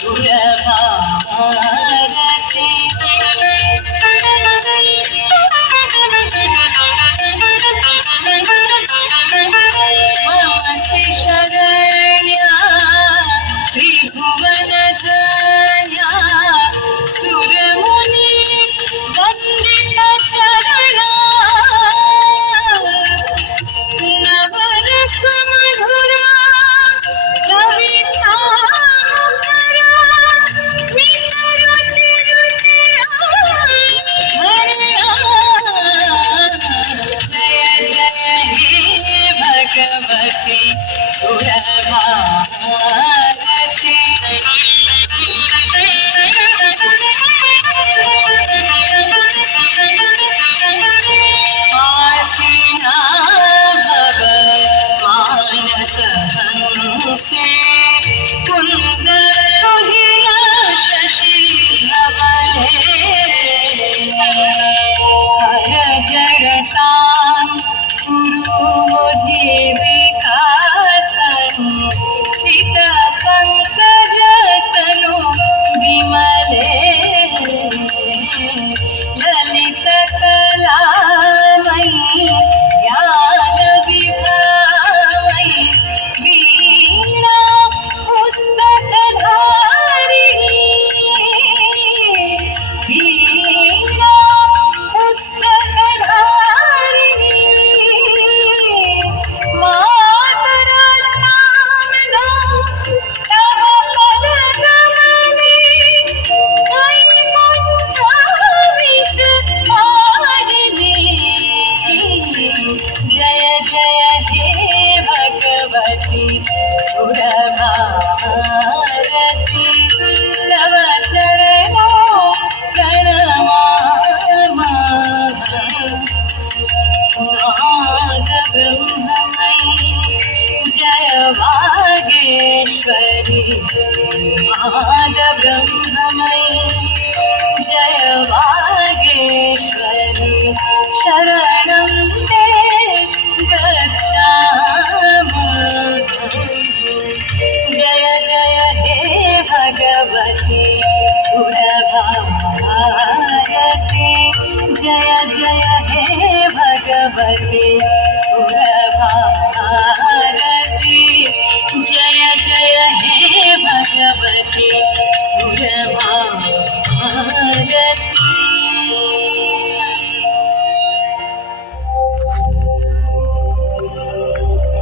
सुरभारती मासी शरण्या त्रिभुवनधन्या सुरमुनी वंदित चरणा नवरस मधुरा कवितामुखरा स्मितरुचि रुचिरा जय जय हे भगवती सुरभारती आसीना भव मानस हंसे कुंदर लोहिया शशि धवले हर जड़तां कुरु विकासन सित पंकज तनु विमले ललित कलामयी ज्ञान विभामयी वीणा पुस्तकधारिणी वीणा पुस्तकधारिणी मातरस्ताम्नं तव पदनमने वैकुण्ठाविषहारिणी जय जय हे भगवती सुरभारती तव चरणों प्रणमामः नाद ब्रह्ममयी जय वागेश्वरी नाद ब्रह्ममयी जय वागेश्वरी शरणं ते गच्छामः जय जय हे भगवती सुरभारती जय जय हे भगवती सुरभारती